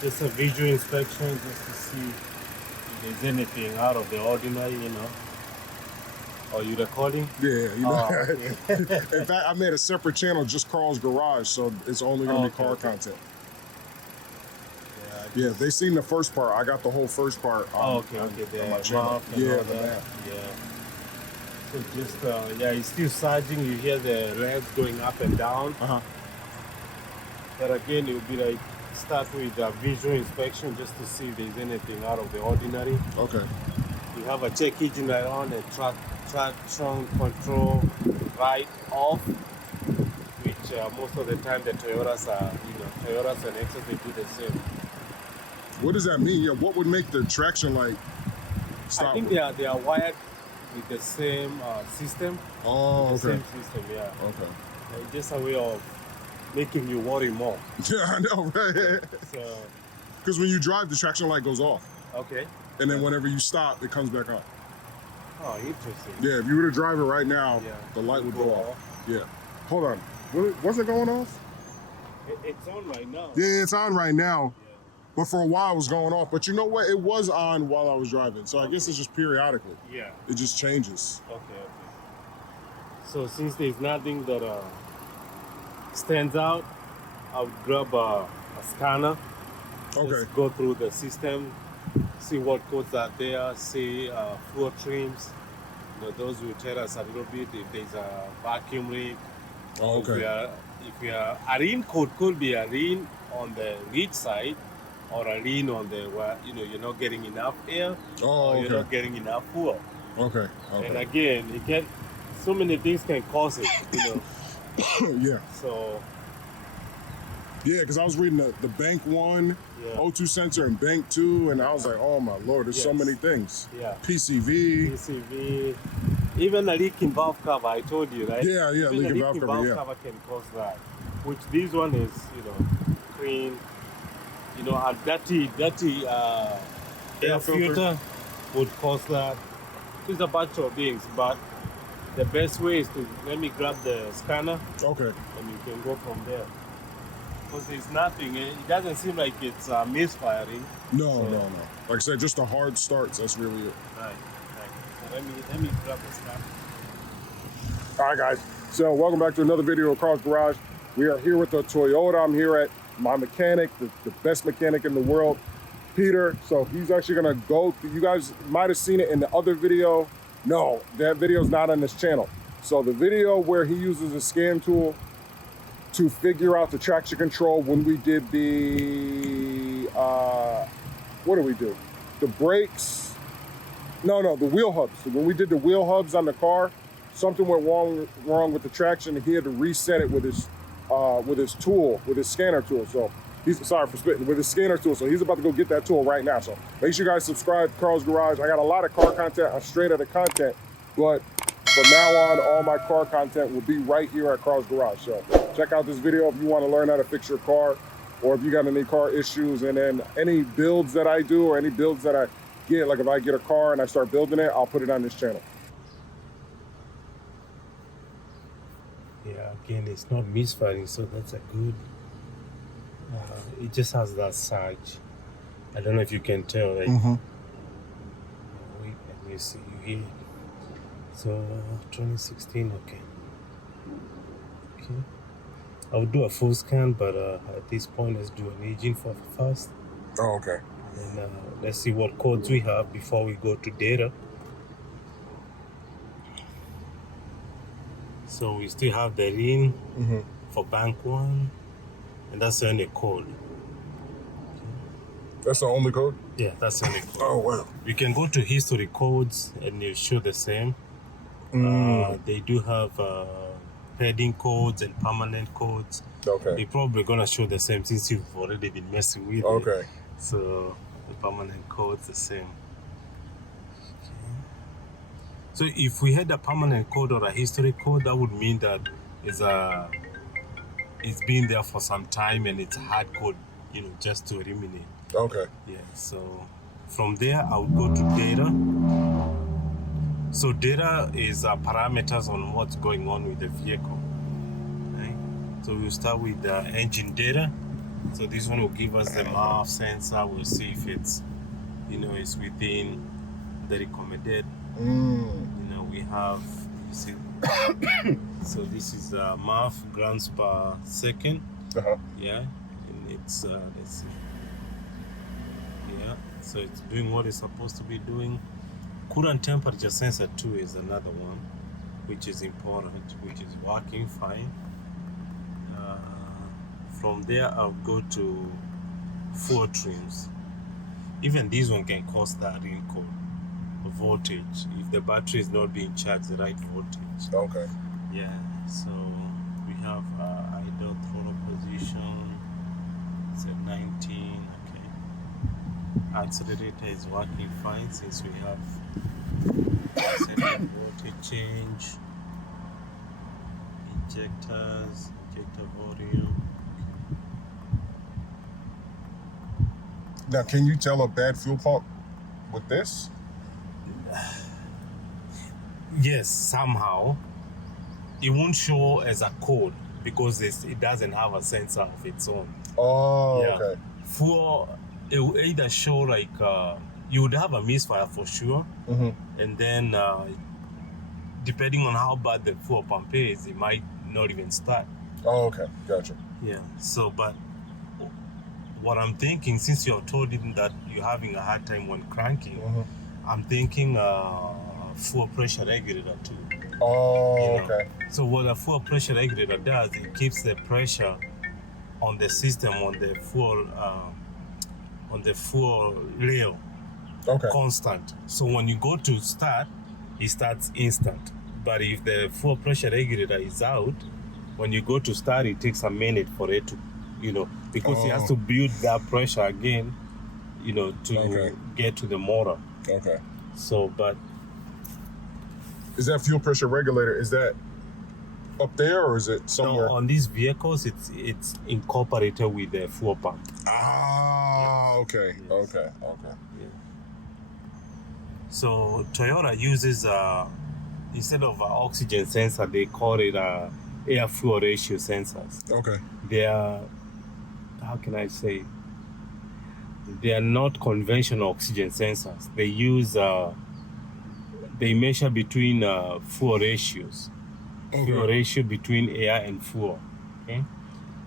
Just a visual inspection just to see if there's anything out of the ordinary, you know. Are you recording? Yeah, you know. Oh, okay. In fact, I made a separate channel, just Carl's Garage, so it's only gonna be car content. Yeah, they seen the first part. I got the whole first part. On my channel. Yeah, the map. Yeah. So just it's still surging. You hear the revs going up and down. But again, it will be like start with a visual inspection just to see if there's anything out of the ordinary. Okay. You have a check engine light on, a traction control right off, which most of the time the Toyotas are, Toyotas and Lexus, they do the same. What does that mean? Yeah, what would make the traction light stop? I think they are wired with the same system. Oh, okay. Same system, yeah. Okay. Just a way of making you worry more. Yeah, I know, right? So. Because when you drive, the traction light goes off. Okay. And then whenever you stop, it comes back on. Oh, interesting. Yeah, if you were to drive it right now, the light would go off. Yeah. Hold on. Was it going off? It's on right now. Yeah, it's on right now. Yeah. But for a while, it was going off. But you know what? It was on while I was driving. So I guess it's just periodically. Yeah. It just changes. Okay. So since there's nothing that stands out, I would grab a scanner. Okay. Just go through the system, see what codes are there, see floor trims. Those will tell us a little bit if there's a vacuum leak. Oh, okay. If we are a lean code could be a lean on the lead side, or a lean on the where you're not getting enough air, or you're not getting enough fuel. Okay. And again, so many things can cause it. Yeah. So. Yeah, because I was reading the bank 1, O2 sensor, and bank 2, and I was like, oh my lord, there's so many things. Yeah. PCV. Even a leaking valve cover, I told you, right? Yeah, leaking valve cover, cover can cause that. Which this one is, clean. A dirty air filter would cause that. There's a bunch of things, but the best way is to let me grab the scanner. Okay. And you can go from there. Because there's nothing, it doesn't seem like it's misfiring. No. Like I said, just the hard starts, that's really it. Right. So let me grab the scanner. All right, guys. So welcome back to another video of Carl's Garage. We are here with the Toyota. I'm here at my mechanic, the best mechanic in the world, Peter. So he's actually gonna go through, you guys might have seen it in the other video. No, that video's not on this channel. So the video where he uses a scan tool to figure out the traction control when we did the, what did we do? The brakes, the wheel hubs. When we did the wheel hubs on the car, something went wrong with the traction, and he had to reset it with his tool, with his scanner tool. So he's, sorry for spitting, with his scanner tool. So he's about to go get that tool right now. So make sure you guys subscribe to Carl's Garage. I got a lot of car content. I'm straight out of content, but from now on, all my car content will be right here at Carl's Garage. So check out this video if you want to learn how to fix your car, or if you got any car issues, and then any builds that I do or any builds that I get, like if I get a car and I start building it, I'll put it on this channel. Yeah, again, it's not misfiring, so that's a good, it just has that surge. I don't know if you can tell, like, wait, let me see, you hear it. So 2016, okay. I'll do a full scan, but at this point, let's do an aging first. Oh, okay. And let's see what codes we have before we go to data. So we still have the RIN for bank 1, and that's the only code. That's the only code? Yeah, that's the only code. Oh, wow. You can go to history codes, and they show the same. They do have padding codes and permanent codes. Okay. They're probably gonna show the same since you've already been messing with it. Okay. So the permanent code's the same. So if we had a permanent code or a history code, that would mean that it's been there for some time and it's a hard code, just to eliminate. Okay. Yeah. So from there, I would go to data. So data is parameters on what's going on with the vehicle. Right? So we'll start with the engine data. So this one will give us the MAF sensor. We'll see if it's, it's within the recommended. We have, you see, so this is MAF grams per second. Yeah, and it's let's see. Yeah, so it's doing what it's supposed to be doing. Coolant temperature sensor 2 is another one, which is important, which is working fine. From there, I'll go to fuel trims. Even this one can cause that recall voltage if the battery is not being charged the right voltage. Okay. Yeah, so we have idle throttle position. It's at 19. Okay. Accelerator is working fine since we have voltage change. Injector volume. Now, can you tell a bad fuel pump with this? Yes, somehow. It won't show as a code because it doesn't have a sensor of its own. Oh, yeah. Okay. Fuel, it will either show like you would have a misfire for sure, and then depending on how bad the fuel pump is, it might not even start. Oh, okay, gotcha. Yeah. So, but what I'm thinking, since you're told him that you're having a hard time when cranking, I'm thinking fuel pressure regulator too. Oh, okay. So what a fuel pressure regulator does, it keeps the pressure on the system on the fuel layer constant. So when you go to start, it starts instant. But if the fuel pressure regulator is out, when you go to start, it takes a minute for it to, because it has to build that pressure again, to get to the motor. Okay. So, but is that fuel pressure regulator? Is that up there or is it somewhere? No, on these vehicles, it's incorporated with the fuel pump. Ah, okay, Yes. okay. Yeah. So Toyota uses instead of an oxygen sensor, they call it air fuel ratio sensors. Okay. They are, how can I say? They are not conventional oxygen sensors. They use they measure between fuel ratios. Fuel ratio between air and fuel. Okay,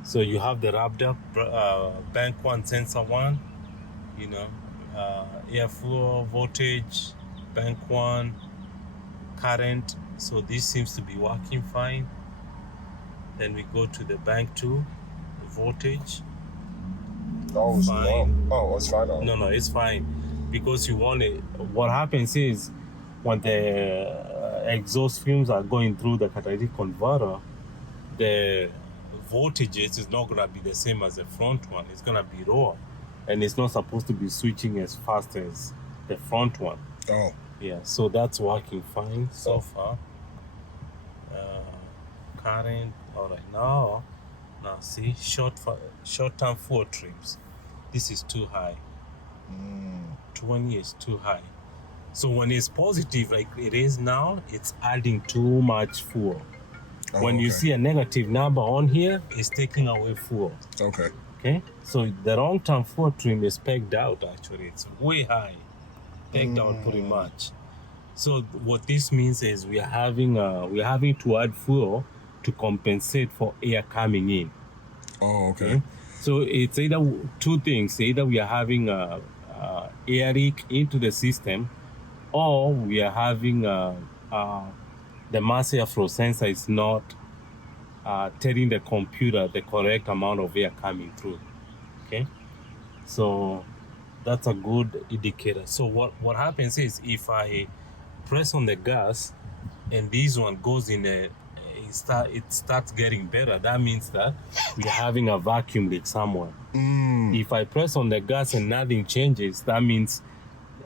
so you have the wrapped up bank 1 sensor 1, air fuel voltage, bank 1 current. So this seems to be working fine. Then we go to the bank 2 voltage. Oh, it's fine. Oh, it's fine. No, it's fine because you want it. What happens is when the exhaust fumes are going through the catalytic converter, the voltages is not going to be the same as the front one. It's going to be lower, and it's not supposed to be switching as fast as the front one. Oh. Yeah, so that's working fine so far. Current, all right. Now see, short-term fuel trims. This is too high. 20 is too high. So when it's positive like it is now, it's adding too much fuel. When you see a negative number on here, it's taking away fuel. Okay. So the long-term fuel trim is pegged out. Actually, it's way high, pegged out pretty much. So what this means is we are having to add fuel to compensate for air coming in. Oh, okay. So it's either two things. Either we are having air leak into the system, or we are having the mass airflow sensor is not telling the computer the correct amount of air coming through. Okay, so that's a good indicator. So what happens is if I press on the gas and this one goes in it starts getting better, that means that we are having a vacuum leak somewhere. If I press on the gas and nothing changes, that means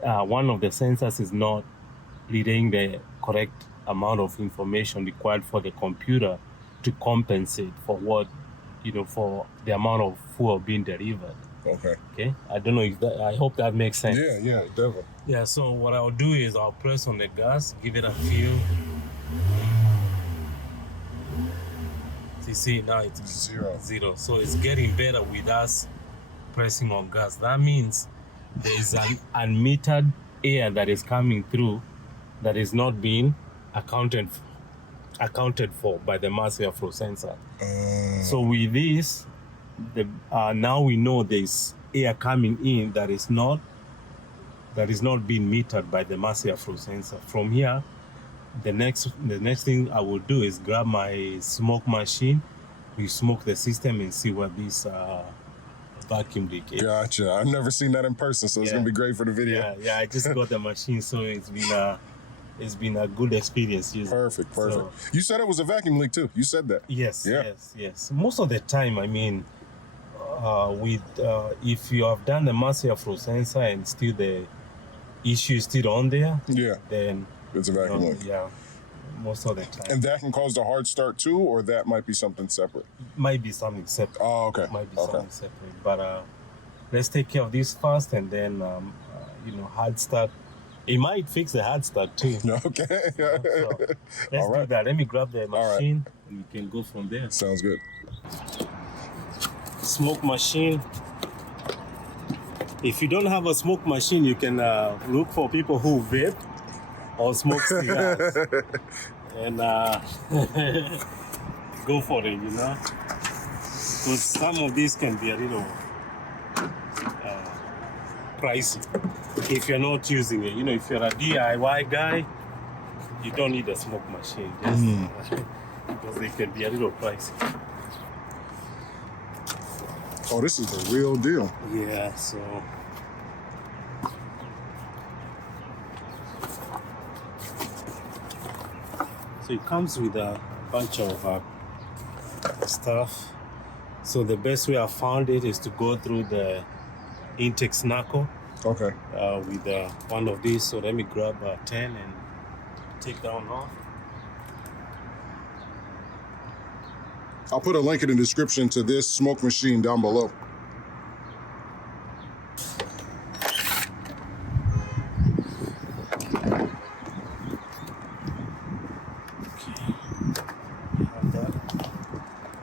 one of the sensors is not reading the correct amount of information required for the computer to compensate for what, for the amount of fuel being delivered. Okay. I don't know if I hope that makes sense. Yeah, definitely. Yeah, so what I'll do is I'll press on the gas, give it a feel. You see, now it's Zero. So it's getting better with us pressing on gas. That means there is an unmetered air that is coming through that is not being accounted for by the mass airflow sensor. So with this, now we know there's air coming in that is not being metered by the mass airflow sensor. From here, the next thing I will do is grab my smoke machine. We smoke the system and see what this vacuum leak is. Gotcha. I've never seen that in person, so it's gonna be great for the video. Yeah. I just got the machine, so it's been a good experience using. Perfect. So, You said it was a vacuum leak too. You said that. Yes. Most of the time, I mean, if you have done the mass airflow sensor and still the issue is still on there, then it's a vacuum leak. Yeah, most of the time. And that can cause the hard start too, or that might be something separate? Might be something separate. Oh, okay. Might be something separate. But let's take care of this first, and then hard start. It might fix the hard start too. Okay. So let's do that. Let me grab the machine, and we can go from there. Sounds good. Smoke machine. If you don't have a smoke machine, you can look for people who vape or smoke cigars and go for it, because some of these can be a little pricey if you're not using it. If you're a DIY guy, you don't need a smoke machine because they can be a little pricey. Oh, this is the real deal. Yeah, so it comes with a bunch of stuff. So the best way I found it is to go through the intake knuckle. Okay. With one of these. So let me grab 10 and take that one off. I'll put a link in the description to this smoke machine down below.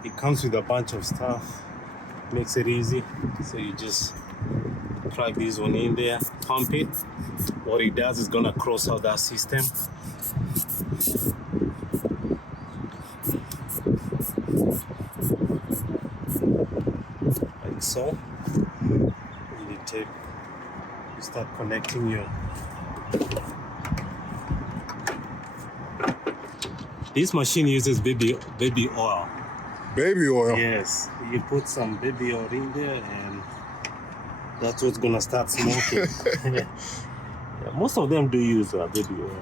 It comes with a bunch of stuff, makes it easy. So you just plug this one in there, pump it. What it does is gonna cross out that system. Like so. You start connecting your. This machine uses baby oil. Baby oil? Yes, you put some baby oil in there and that's what's gonna start smoking. Most of them do use baby oil.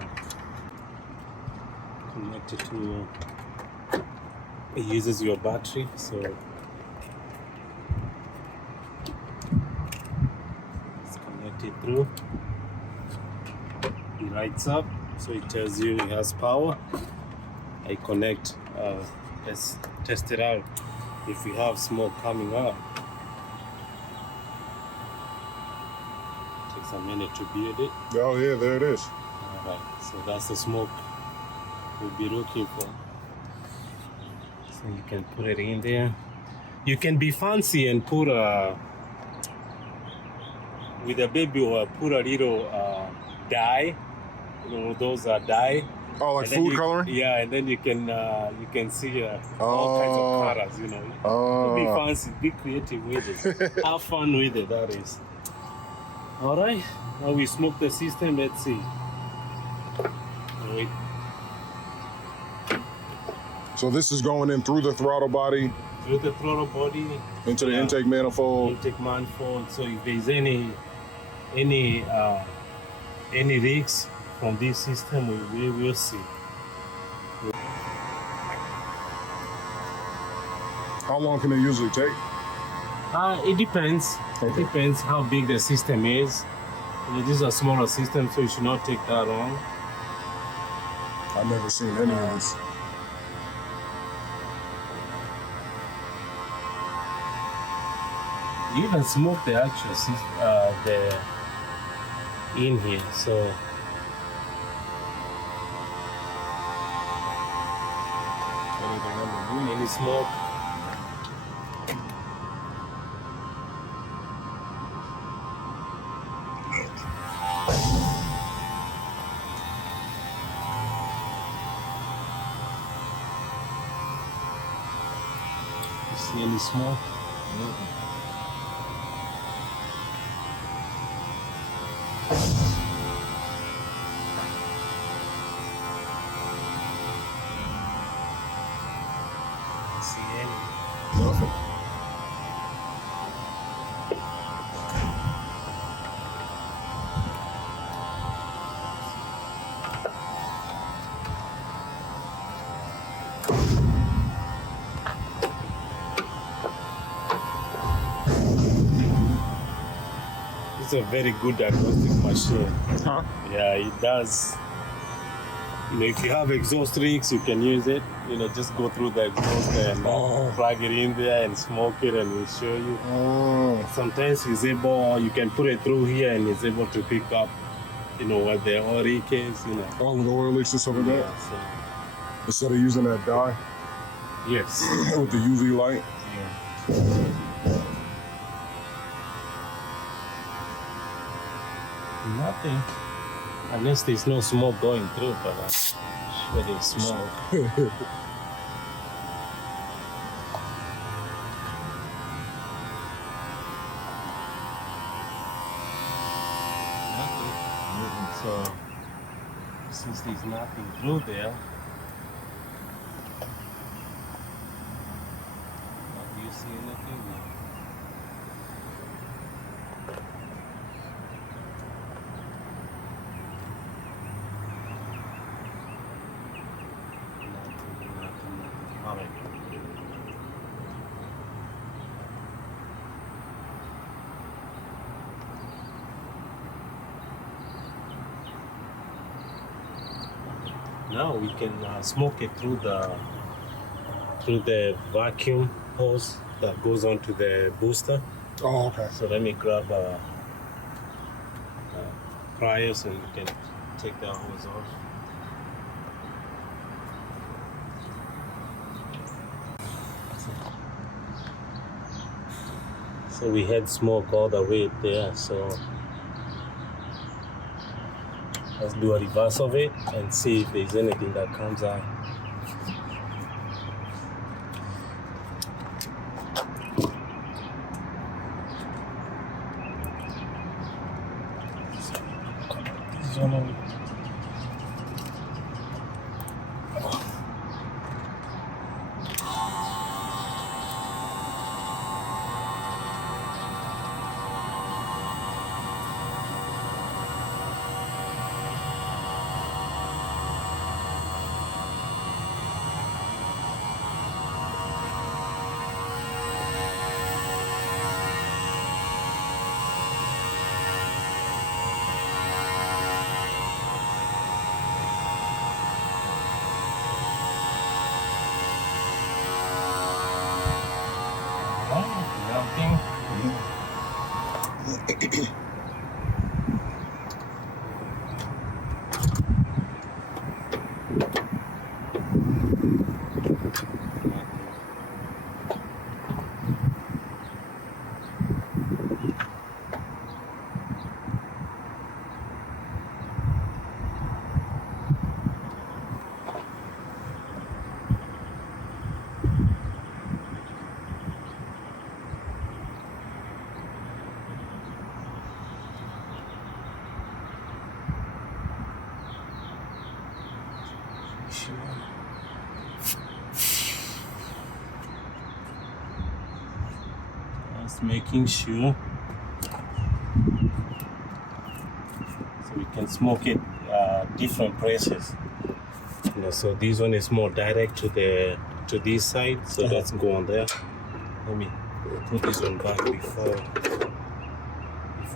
Connected to, it uses your battery, so it's connected through. It lights up, so it tells you it has power. I connect, let's test it out if we have smoke coming out. Takes a minute to build it. Oh yeah, there it is. Alright, so that's the smoke we'll be looking for. So you can put it in there. You can be fancy and put with a baby oil, put a little dye. Those are dye. Oh, like food coloring? Yeah, and then you can see all kinds of colors, Oh. Be fancy, be creative with it. Have fun with it, that is. Alright, now we smoke the system, let's see. Wait. So this is going in through the throttle body, Through the throttle body, into the intake manifold. intake manifold. So if there's any leaks from this system, we will see. How long can it usually take? It depends. It depends how big the system is. This is a smaller system, so it should not take that long. I've never seen any of this. You even smoke the actual system, the in here, so. Any smoke? See any smoke? See any? Nothing. It's a very good diagnostic machine. Huh? Yeah, it does. You know, if you have exhaust rigs, you can use it. You know, just go through the exhaust and plug it in there and smoke it, and we'll show you. Sometimes you can put it through here, and it's able to pick up, you know, what the oil leak is. You know. Oh, with oil leaks and stuff like that. Yeah, so, Instead of using that dye yes. with the UV light. Yeah. Nothing. Unless there's no smoke going through, but sure there's smoke. Nothing. So, since there's nothing through there, do you see anything? Nothing. All right. Now we can smoke it through the vacuum hose that goes onto the booster. Oh, okay. So let me grab pliers and you can take that hose off. So we had smoke all the way there, so let's do a reverse of it and see if there's anything that comes out. This one only. Nothing. Just making sure so we can smoke it different places. You know, so this one is more direct to this side, so let's go on there. Let me put this one back before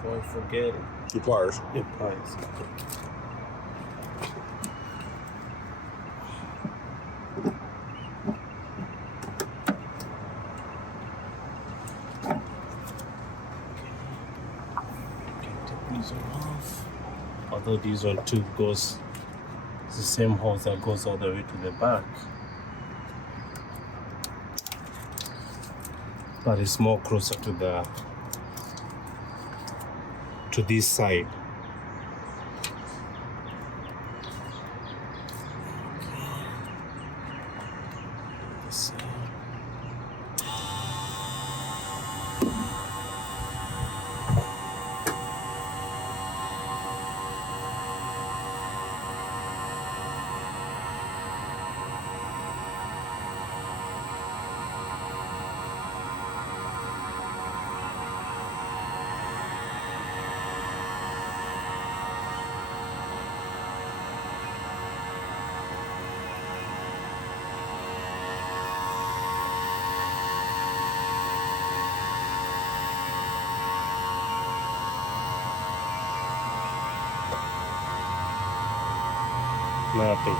I forget it. Two pliers. Yeah, pliers. Off. Although this one too goes, it's the same hose that goes all the way to the back. but it's more closer to this side. Nothing.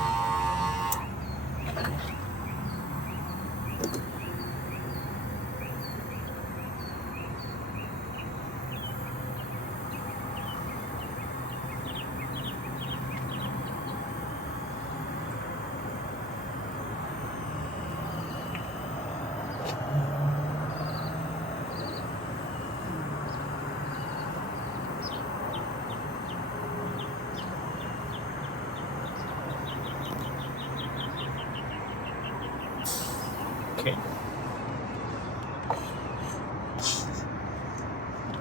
Okay.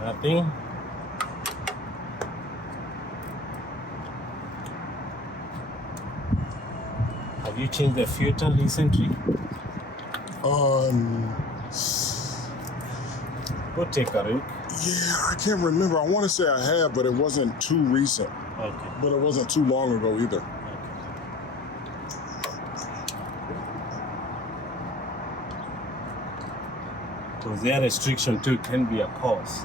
Nothing. Have you changed the filter recently? Go take a look. Yeah, I can't remember. I want to say I have, but it wasn't too recent. Okay. But it wasn't too long ago either. Because their restriction too can be a cause.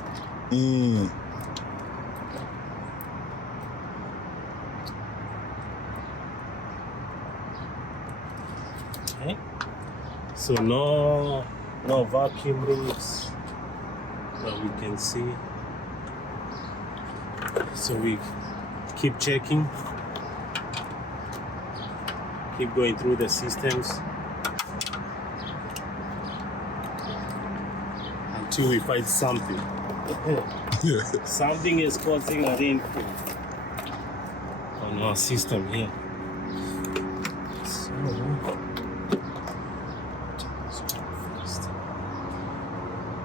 Okay. So no vacuum leaks that we can see. So we keep checking, keep going through the systems until we find something. Yeah. Something is causing an input on our system here. So,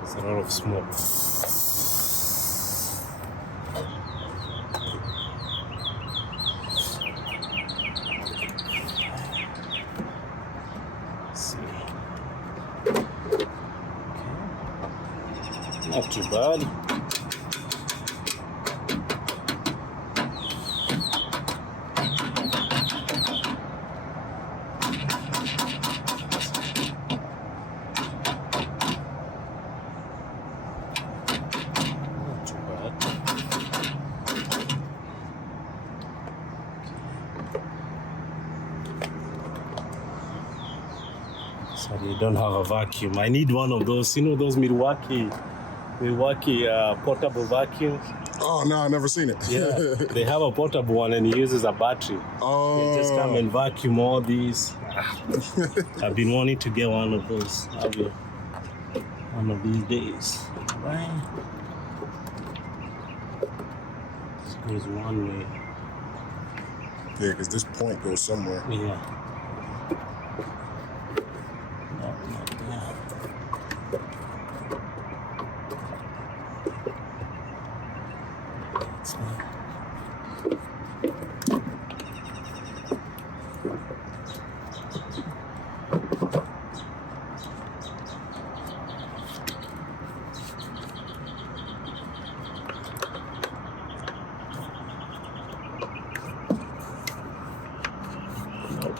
it's a lot of smoke. Not too bad. Not too bad. Sorry, I don't have a vacuum. I need one of those, you know, those Milwaukee portable vacuums. Oh, no, I never seen it. Yeah, they have a portable one and it uses a battery. Oh. They just come and vacuum all these. I've been wanting to get one of those. One of these days. Right? This goes one way. Yeah, because this point goes somewhere. Yeah. Not there. It's not.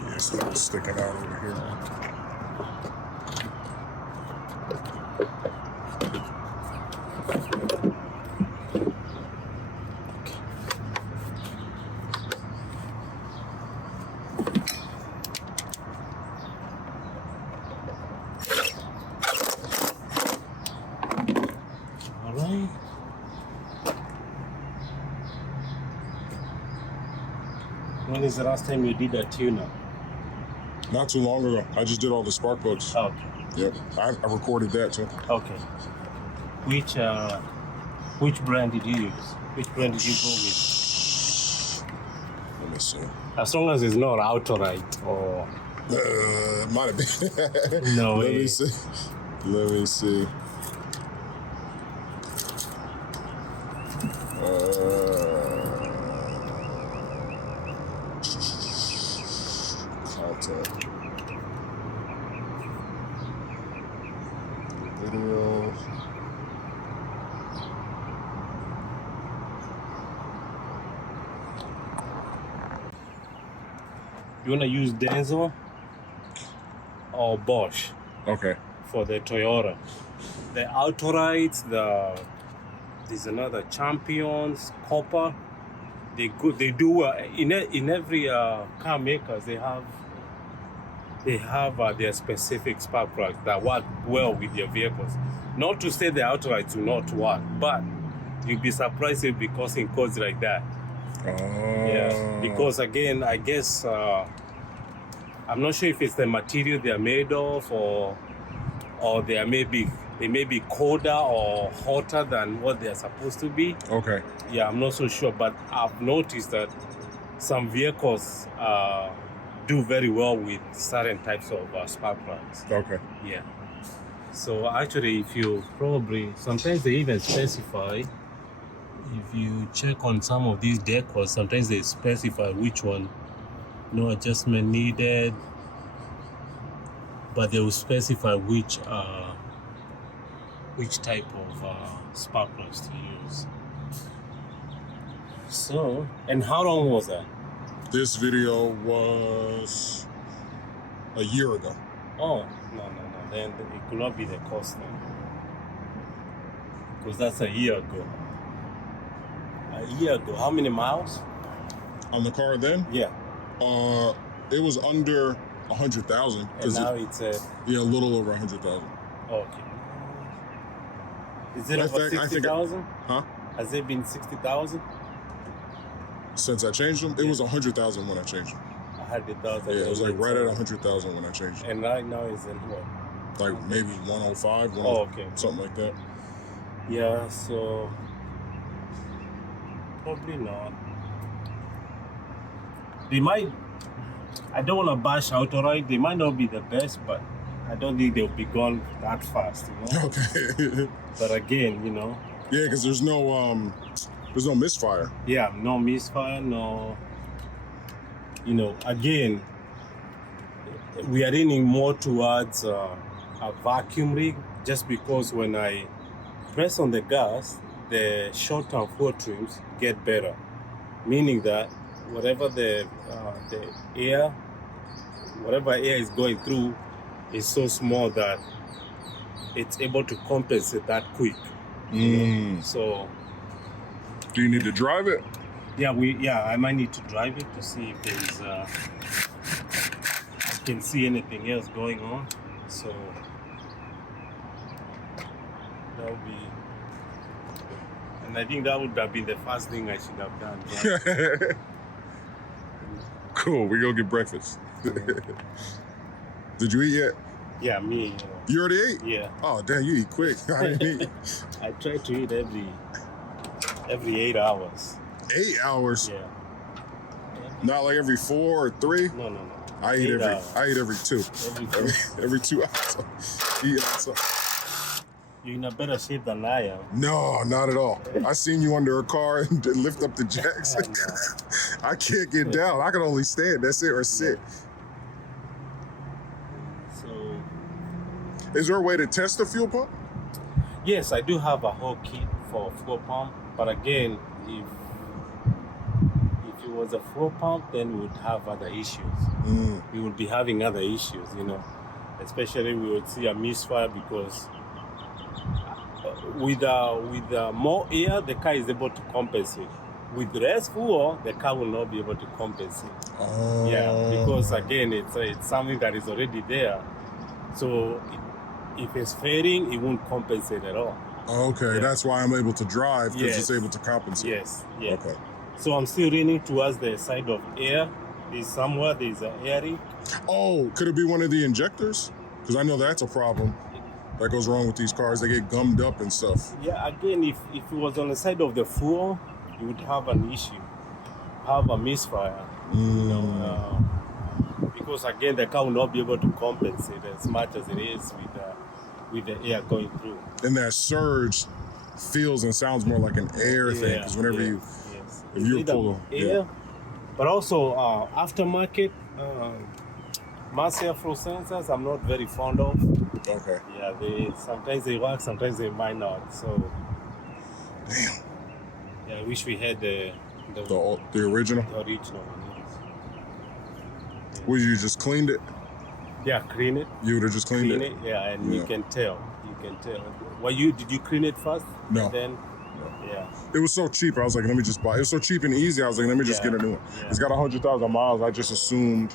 Yeah, so it's sticking out over here. All right. When is the last time you did a tune-up? Not too long ago. I just did all the spark plugs. Okay. Yep, I recorded that too. Okay. Which brand did you use? Which brand did you go with? Let me see. As long as it's not outright or... Might have been. No Let way. me see. Let me see. Content. Videos. You want to use Denso or Bosch Okay. for the Toyota. The outrights, there's another Champions, Copper. They do in every car makers they have their specific spark plugs that work well with your vehicles. Not to say the outrights will not work, but you'll be surprised if because in codes like that. Yeah, because again, I guess I'm not sure if it's the material they are made of, or they may be colder or hotter than what they are supposed to be. Okay. Yeah, I'm not so sure, but I've noticed that some vehicles do very well with certain types of spark plugs. Okay. Yeah. So actually, if you probably, sometimes they even specify, if you check on some of these decals, sometimes they specify which one, no adjustment needed, but they will specify which type of spark plugs to use. So, and how long was that? This video was a year ago. Oh, no. Then it could not be the cost then. Because that's a year ago. A year ago. How many miles? On the car then? Yeah. It was under 100,000. And now it's a... Yeah, a little over 100,000. Okay. Is it over 60,000? Huh? Has it been 60,000? Since I changed them, it was 100,000 when I changed them. 100,000. Yeah, it was like right at 100,000 when I changed them. And right now it's in what? Like maybe 105, okay. Something like that. Yeah, so probably not. They might, I don't want to bash outright, they might not be the best, but I don't think they'll be gone that fast, you know? Okay. But again, you know. Yeah, because there's no misfire. Yeah, no misfire, no, you know, again, we are leaning more towards a vacuum rig, just because when I press on the gas, the short-term fuel trims get better, meaning that whatever the air, whatever air is going through is so small that it's able to compensate that quick. So, do you need to drive it? Yeah, I might need to drive it to see if there's I can see anything else going on. So that would be, and I think that would have been the first thing I should have done. Right? Cool, we go get breakfast. Did you eat yet? Yeah, me. You already ate? Yeah. Oh, damn, you eat quick. I didn't eat. I try to eat every 8 hours. 8 hours? Yeah. Not like every 4 or 3? No. I eat every 2. Every 2 hours. Eating outside. You're in a better shape than I am. No, not at all. I seen you under a car and lift up the jacks. I can't get down. I can only stand. That's it, or sit. So, is there a way to test the fuel pump? Yes, I do have a whole kit for fuel pump. But again, if it was a fuel pump, then we would have other issues. We would be having other issues, you know. Especially we would see a misfire because with more air, the car is able to compensate. With less fuel, the car will not be able to compensate. Oh. Yeah, because again, it's something that is already there. So if it's fading, it won't compensate at all. Okay, that's why I'm able to drive, because it's able to compensate. Yes. Okay. So I'm still leaning towards the side of air. There's an airing. Oh, could it be one of the injectors? Because I know that's a problem that goes wrong with these cars. They get gummed up and stuff. Yeah, again, if it was on the side of the fuel, you would have an issue, have a misfire, because again, the car will not be able to compensate as much as it is with the air going through. And that surge feels and sounds more like an air thing, because whenever if you pull air, but also aftermarket mass airflow sensors, I'm not very fond of. Okay. Yeah, sometimes they work, sometimes they might not. So, damn. Yeah, I wish we had the original. The original one. Yes. Well, you just cleaned it. Yeah, clean it. You would have just cleaned it. Yeah, and you can tell. Well, did you clean it first? No. And then, yeah. It was so cheap. I was like, let me just buy. It was so cheap and easy. I was like, let me just get a new one. Yeah. It's got 100,000 miles. I just assumed,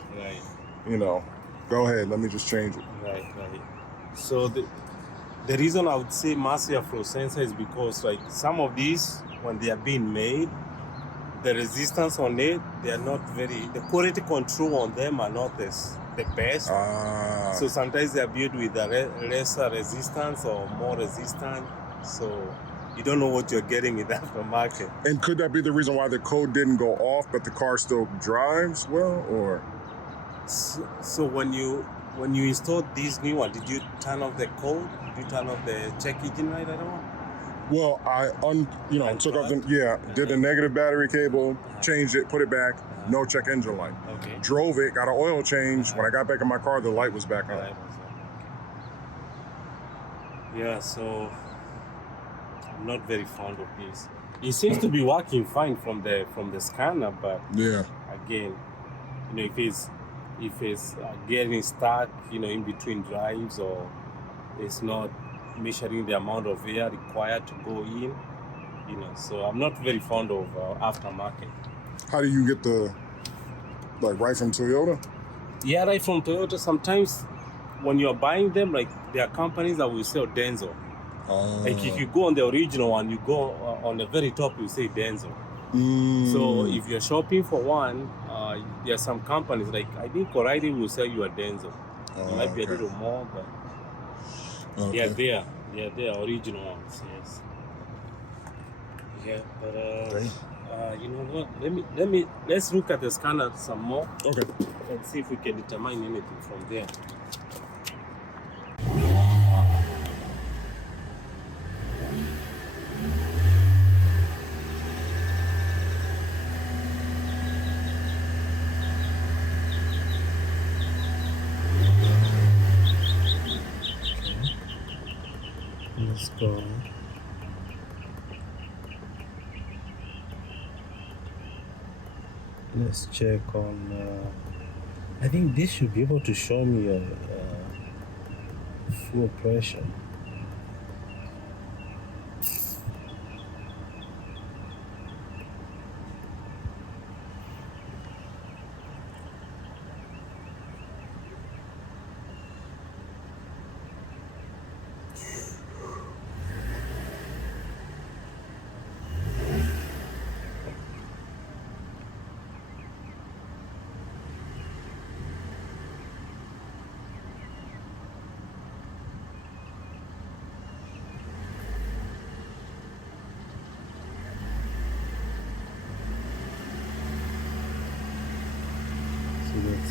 go ahead, let me just change it. Right. So the reason I would say mass airflow sensor is because like some of these, when they are being made, the resistance on it, they are not the quality control on them are not the best. So sometimes they are built with a lesser resistance or more resistant. So you don't know what you're getting in the aftermarket. And could that be the reason why the code didn't go off, but the car still drives well, or? So when you installed this new one, did you turn off the code? Did you turn off the check engine light at all? Well, I took off did the negative battery cable, changed it, put it back, no check engine light. Okay. Drove it, got an oil change. When I got back in my car, the light was back on. Yeah, so I'm not very fond of this. It seems to be working fine from the scanner, but again, if it's getting stuck, in between drives, or it's not measuring the amount of air required to go in, so I'm not very fond of aftermarket. How do you get right from Toyota? Yeah, right from Toyota. Sometimes when you're buying them, like there are companies that will sell Denso. Like if you go on the original one, you go on the very top, you say Denso. So if you're shopping for one, there are some companies, like I think O'Reilly will sell you a Denso. It might be a little more, but they are original ones, yes. Yeah, but you know what? Let's look at the scanner some more. Okay. And see if we can determine anything from there. Let's go. Let's check on. I think this should be able to show me a fuel pressure.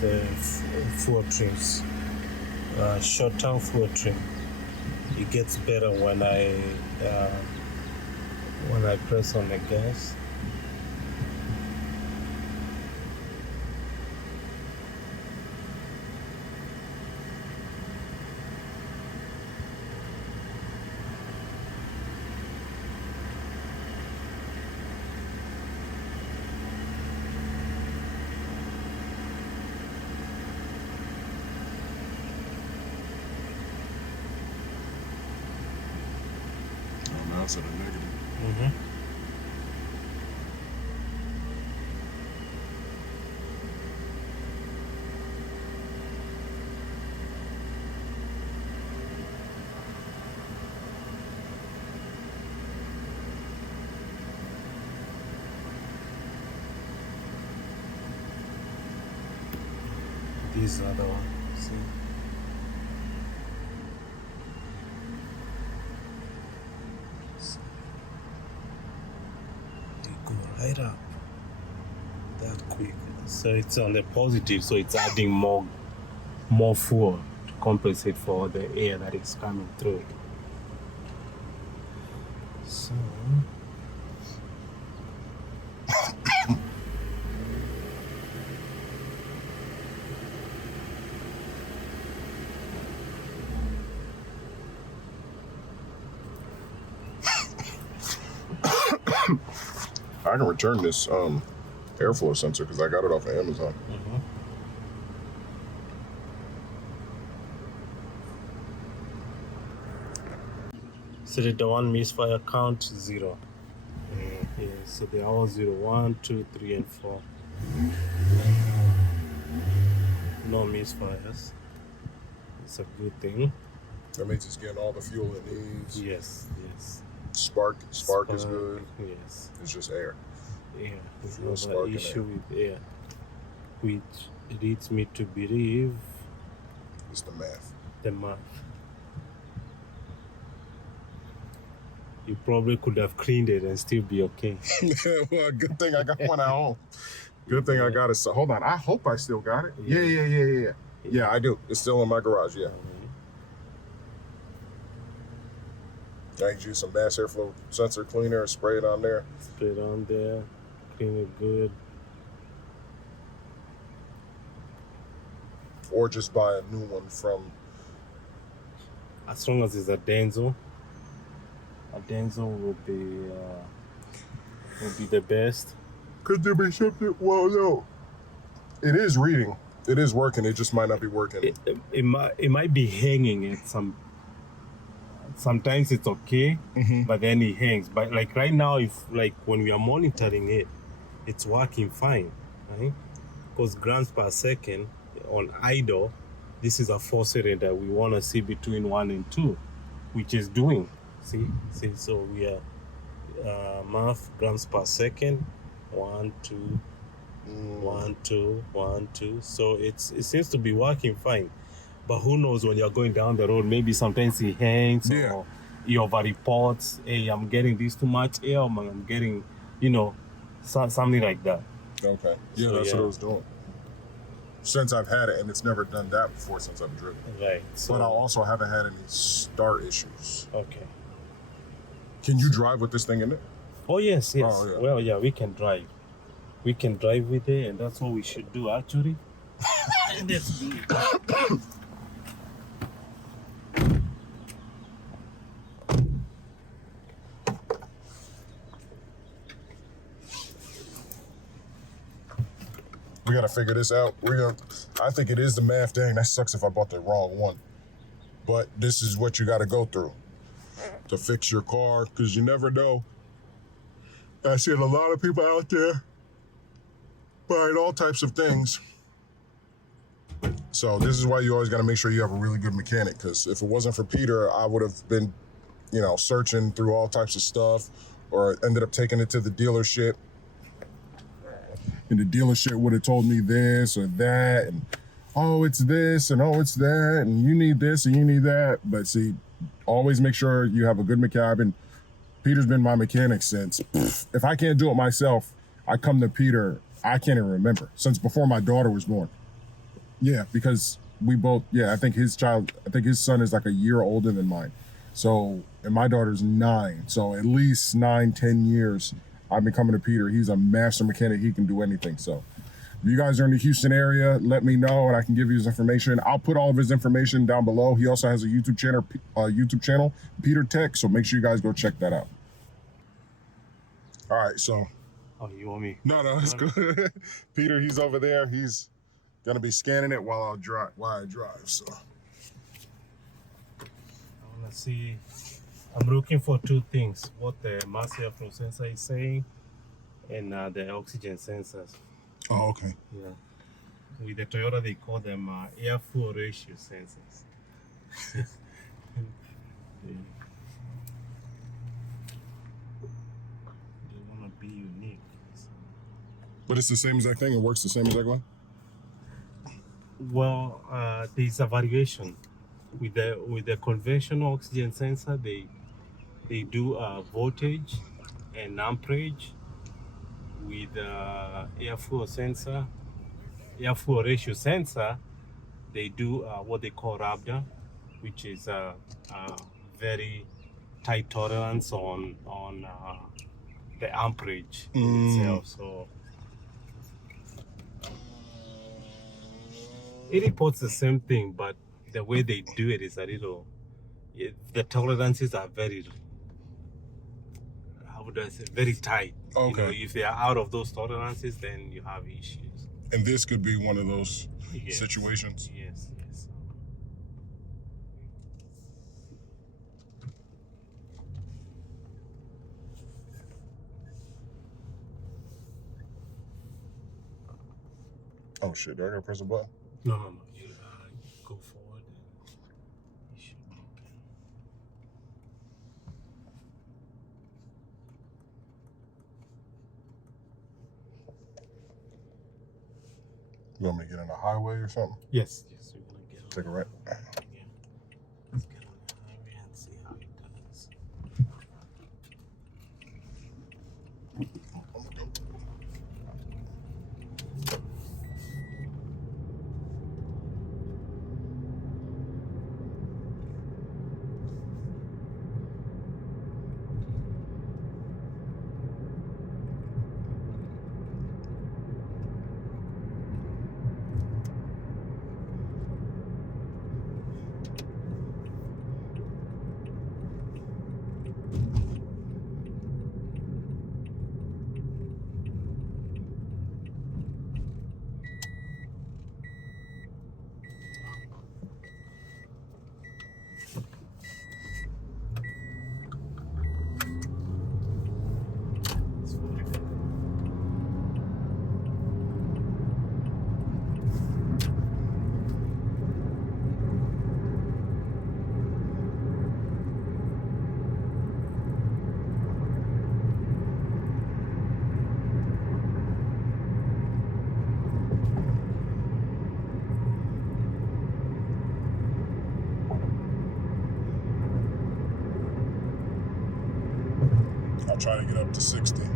With fuel trims, short-term fuel trim. It gets better when I press on the gas. To the negative. These are the ones. See? Light up that quick. So it's on the positive, so it's adding more fuel to compensate for the air that is coming through. So I can return this airflow sensor because I got it off of Amazon. mm-hmm. So the one misfire count 0. Yeah, so they are all 0, 1, 2, 3, and 4. No misfires. It's a good thing. That means it's getting all the fuel it needs. Yes, yes. Spark is good. Yes. It's just air. Yeah, there's Fuel, no spark, issue and with air, which leads me to believe it's the math. the math. You probably could have cleaned it and still be okay. Well, good thing I got one at home. Good thing I got it. So, hold on. I hope I still got it. Yeah. Yeah, I do. It's still in my garage. Yeah. I can use some mass airflow sensor cleaner and spray it on there. Spray it on there, clean it good. Or just buy a new one from. As long as it's a Denso will be the best. Could there be something? Well, no. It is reading. It is working. It just might not be working. It might be hanging at some. Sometimes it's okay, but then it hangs. But like right now, if like when we are monitoring it, it's working fine, right? Because grams per second on idle, this is a 4-cylinder. We want to see between 1 and 2, which is doing. See, so we are math grams per second, 1, 2, 1, 2, 1, 2. So it seems to be working fine. But who knows when you're going down the road, maybe sometimes it hangs or he over-reports, hey, I'm getting this too much air, or I'm getting, something like that. Okay. Yeah, that's what it was doing. Since I've had it, and it's never done that before since I've driven. Right. So, but I also haven't had any start issues. Okay. Can you drive with this thing in it? Oh, yes. Oh, yeah. Well, yeah, we can drive. We can drive with it, and that's what we should do, actually. Let's do it. We gotta figure this out. I think it is the math. Dang, that sucks if I bought the wrong one. But this is what you gotta go through to fix your car, because you never know. I've seen a lot of people out there buying all types of things. So this is why you always gotta make sure you have a really good mechanic, because if it wasn't for Peter, I would have been, searching through all types of stuff, or ended up taking it to the dealership. And the dealership would have told me this or that, and oh, it's this, and oh, it's that, and you need this, and you need that. But see, always make sure you have a good mechanic. And Peter's been my mechanic since, if I can't do it myself, I come to Peter, I can't even remember, since before my daughter was born. Yeah, because we both, I think his son is like a year older than mine. So, and my daughter's 9. So at least 9-10 years I've been coming to Peter. He's a master mechanic. He can do anything. So if you guys are in the Houston area, let me know and I can give you his information. I'll put all of his information down below. He also has a YouTube channel, Peter Tech. So make sure you guys go check that out. All right, so. Oh, you want me? No, it's good. Peter, he's over there. He's gonna be scanning it while I drive. So. I wanna see. I'm looking for 2 things: what the mass airflow sensor is saying, and the oxygen sensors. Oh, okay. Yeah. With the Toyota, they call them airflow ratio sensors. They want to be unique. So. But it's the same exact thing. It works the same exact way. Well, there's a variation with the conventional oxygen sensor. They do voltage and amperage, with airflow ratio sensor. They do what they call RABDA, which is very tight tolerance on the amperage itself. So it reports the same thing, but the way they do it is a little. The tolerances are very, how would I say, very tight. Okay. You know, if they are out of those tolerances, then you have issues. And this could be one of those situations. Yes. Oh shit! Do I gotta press a button? No. You go forward. And you should be okay. You want me to get on the highway or something? Yes. We're gonna get on. Take a right. Yeah. Let's get on the highway and see how it does. I'll try to get up to 60. Yes.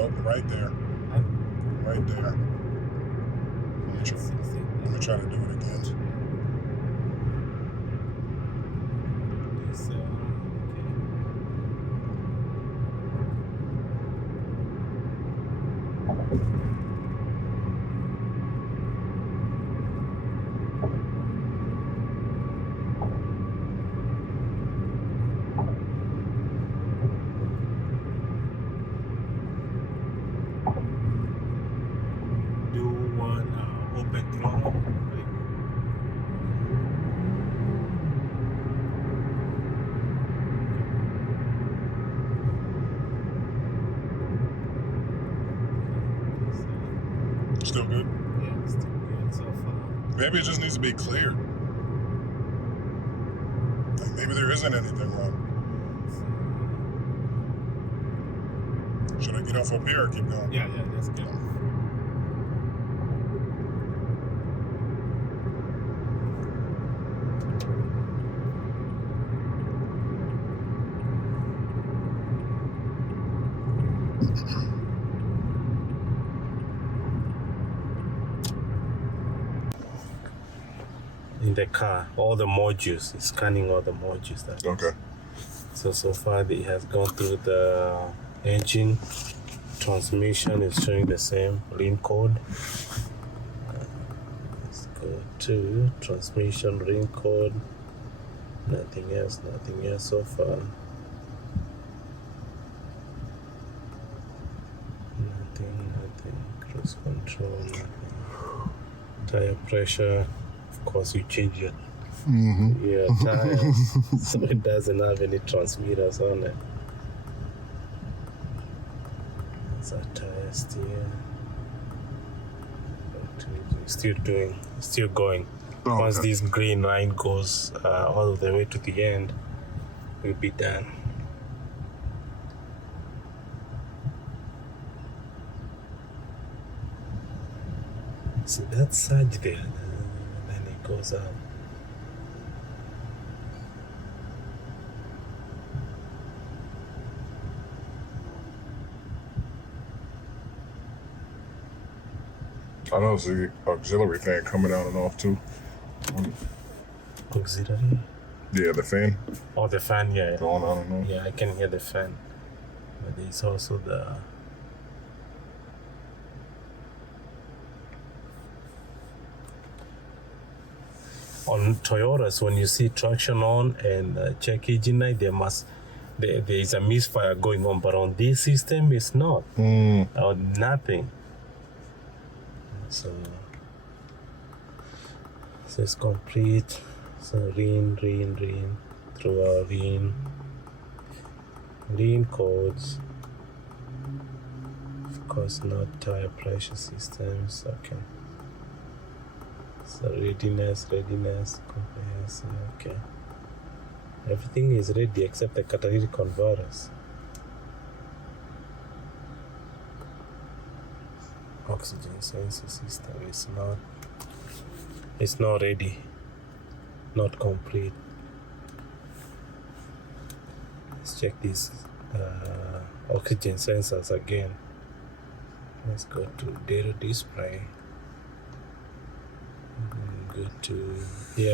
Oh, right there. Right there. Let me try to do it again. Still good? Yeah, still good so far. Maybe it just needs to be cleared. Like maybe there isn't anything wrong. Should I get off up here or keep going? Yeah, that's good. In the car, all the modules, it's scanning all the modules. Okay. So far it has gone through the engine. Transmission is showing the same RIN code. Let's go to transmission RIN code. Nothing else so far. Nothing. Cruise control, nothing. Tire pressure. Of course, you change your tires, so it doesn't have any transmitters on it. It's a tire steer. Still going. Oh, Once okay. this green line goes all the way to the end, we'll be done. So that surge there, then it goes up. I know the auxiliary fan coming on and off too. Auxiliary? Yeah, the fan. Oh, the fan, yeah. Going on and off. Yeah, I can hear the fan. But there's also the... On Toyotas, when you see traction on and check engine light, there is a misfire going on, but on this system, it's not. Or nothing. So it's complete. So rain through our rain codes. Of course, not tire pressure systems. Okay. So readiness, comprehensive. Okay. Everything is ready except the catalytic converters. Oxygen sensor system it's not ready, not complete. Let's check these oxygen sensors again. Let's go to data display. Go to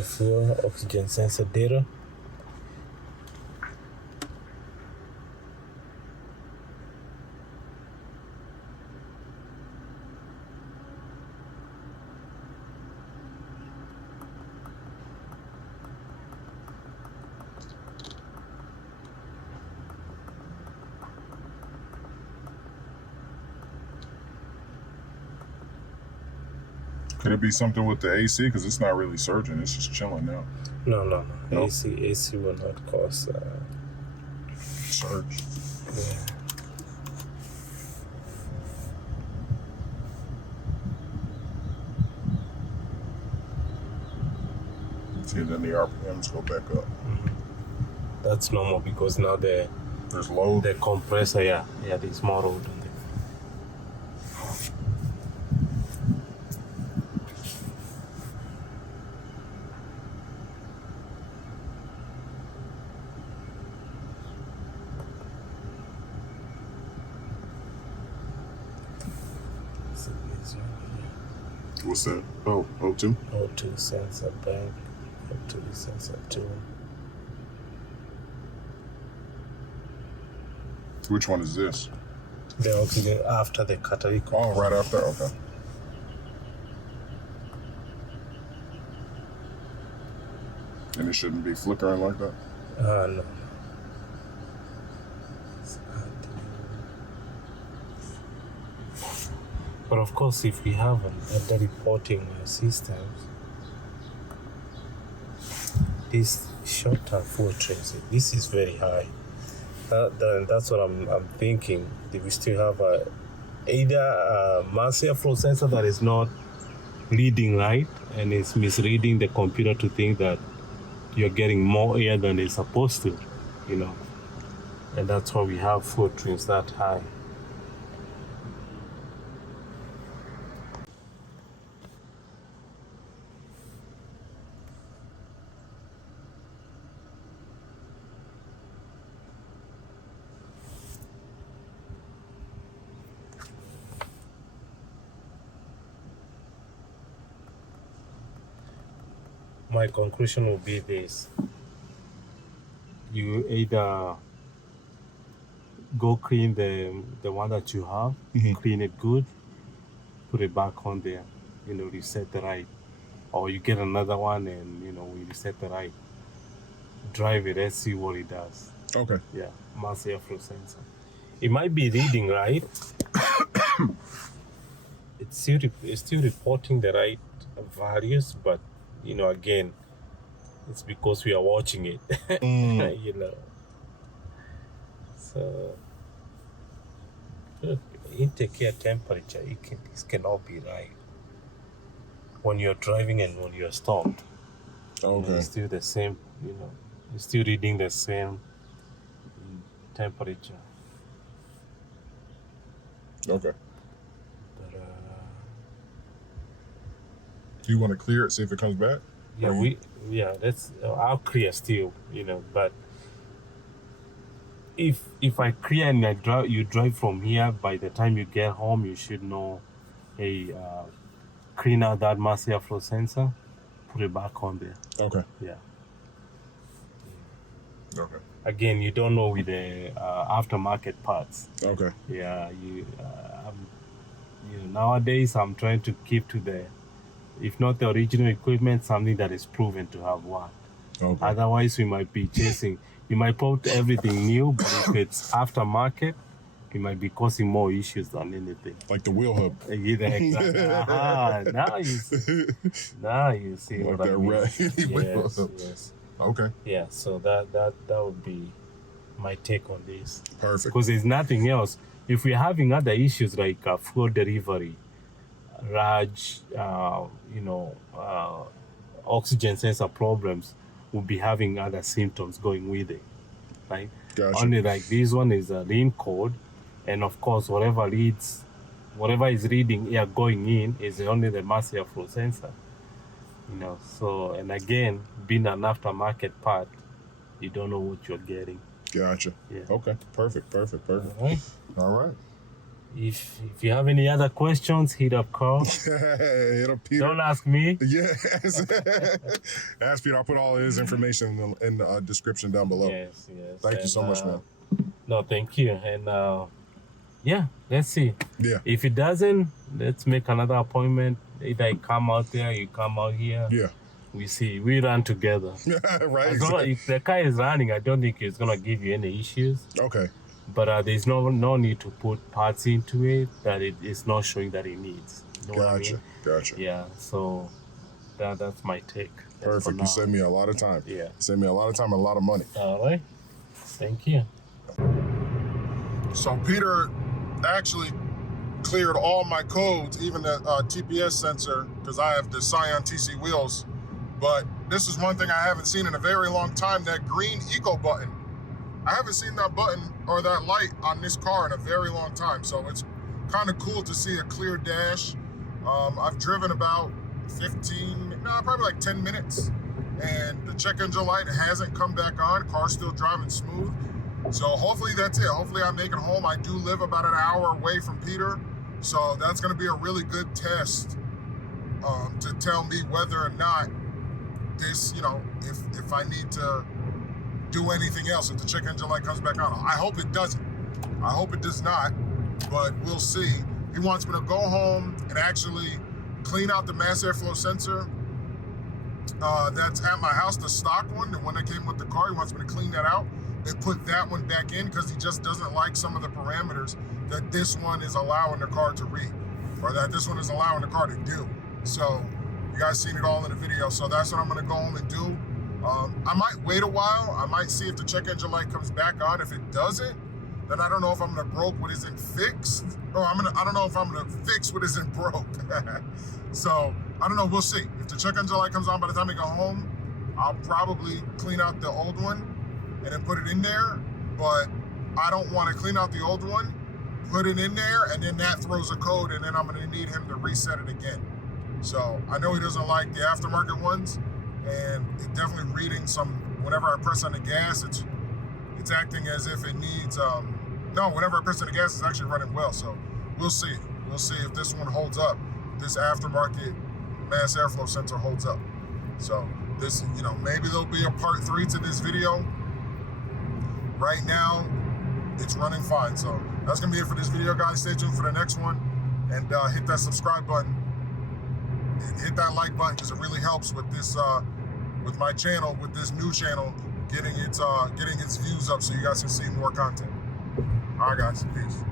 fuel oxygen sensor data. Could it be something with the AC? Because it's not really surging. It's just chilling now. No. Nope. AC will not cause Surge. yeah. See, then the RPMs go back up. That's normal because now There's load. the compressor, there's more load on it. What's that? Oh, O2? O2 sensor bank, O2 sensor 2. Which one is this? The oxygen after the catalytic. Oh, right after? Okay. And it shouldn't be flickering like that? No. But of course, if we have the reporting systems, this short-term fuel trace, this is very high. That's what I'm thinking. That we still have either a mass airflow sensor that is not reading right and is misreading the computer to think that you're getting more air than it's supposed to, And that's why we have fuel trains that high. My conclusion will be this. You either go clean the one that you have, clean it good, put it back on there, reset the right. Or you get another one and, we reset the right. Drive it, let's see what it does. Okay. Yeah, mass airflow sensor. It might be reading right. It's still reporting the right values, but again, it's because we are watching it. So intake air temperature, this cannot be right when you're driving and when you're stopped. Okay. It's still the same, it's still reading the same temperature. Okay. But Do you want to clear it, see if it comes back? Yeah, I'll clear still, but if I clear and you drive from here, by the time you get home, you should know, hey, clean out that mass airflow sensor, put it back on there. Okay. Yeah. Okay. Again, you don't know with the aftermarket parts. Okay. Yeah, nowadays I'm trying to keep to if not the original equipment, something that is proven to have worked. Okay. Otherwise, we might be chasing. You might put everything new, but if it's aftermarket, it might be causing more issues than anything. Like the wheel hub. Yeah, exactly. Now you see like what I mean. Yes. Okay. Yeah, so that would be my take on this. Perfect. Because there's nothing else. If we're having other issues like fuel delivery, Raj, oxygen sensor problems, we'll be having other symptoms going with it, right? Gotcha. Only like this one is a lean code, and of course whatever is reading air going in is only the mass airflow sensor. So, and again, being an aftermarket part, you don't know what you're getting. Gotcha. Yeah. Okay. Perfect. All right. If you have any other questions, hit up Carl. Hit up Peter. Don't ask me. Yes. Ask Peter. I'll put all his information in the description down below. Yes. Thank you so much, man. No, thank you. And let's see. Yeah. If it doesn't, let's make another appointment. Either I come out there, you come out here. Yeah. We run together. Right. If the car is running, I don't think it's gonna give you any issues. Okay. But there's no need to put parts into it that it's not showing that it needs. You know what I mean? Gotcha. Yeah. So that's my take. Perfect. You saved me a lot of time. Yeah. Saved me a lot of time and a lot of money. All right. Thank you. So Peter actually cleared all my codes, even the TPS sensor, because I have the Scion TC wheels. But this is one thing I haven't seen in a very long time, that green eco button. I haven't seen that button or that light on this car in a very long time. So it's kind of cool to see a clear dash. I've driven about probably like 10 minutes, and the check engine light hasn't come back on. Car's still driving smooth. So hopefully that's it. Hopefully I make it home. I do live about an hour away from Peter. So that's gonna be a really good test to tell me whether or not this, if I need to do anything else, if the check engine light comes back on. I hope it doesn't. I hope it does not, but we'll see. He wants me to go home and actually clean out the mass airflow sensor that's at my house, the stock one, the one that came with the car. He wants me to clean that out and put that one back in, because he just doesn't like some of the parameters that this one is allowing the car to read, or that this one is allowing the car to do. So you guys seen it all in the video. So that's what I'm gonna go home and do. I might wait a while. I might see if the check engine light comes back on. If it doesn't, then I don't know if I'm gonna broke what isn't fixed, or I don't know if I'm gonna fix what isn't broke. So I don't know, we'll see. If the check engine light comes on by the time I go home, I'll probably clean out the old one and then put it in there. But I don't wanna clean out the old one, put it in there, and then that throws a code, and then I'm gonna need him to reset it again. So I know he doesn't like the aftermarket ones, and it's definitely reading some, whenever I press on the gas, it's acting as if it needs, whenever I press on the gas, it's actually running well. So we'll see. We'll see if this one holds up. This aftermarket mass airflow sensor holds up. So this, maybe there'll be a part 3 to this video. Right now, it's running fine. So that's gonna be it for this video, guys. Stay tuned for the next one, and hit that subscribe button and hit that like button, because it really helps with this, with my channel, with this new channel, getting its views up, so you guys can see more content. All right, guys, peace.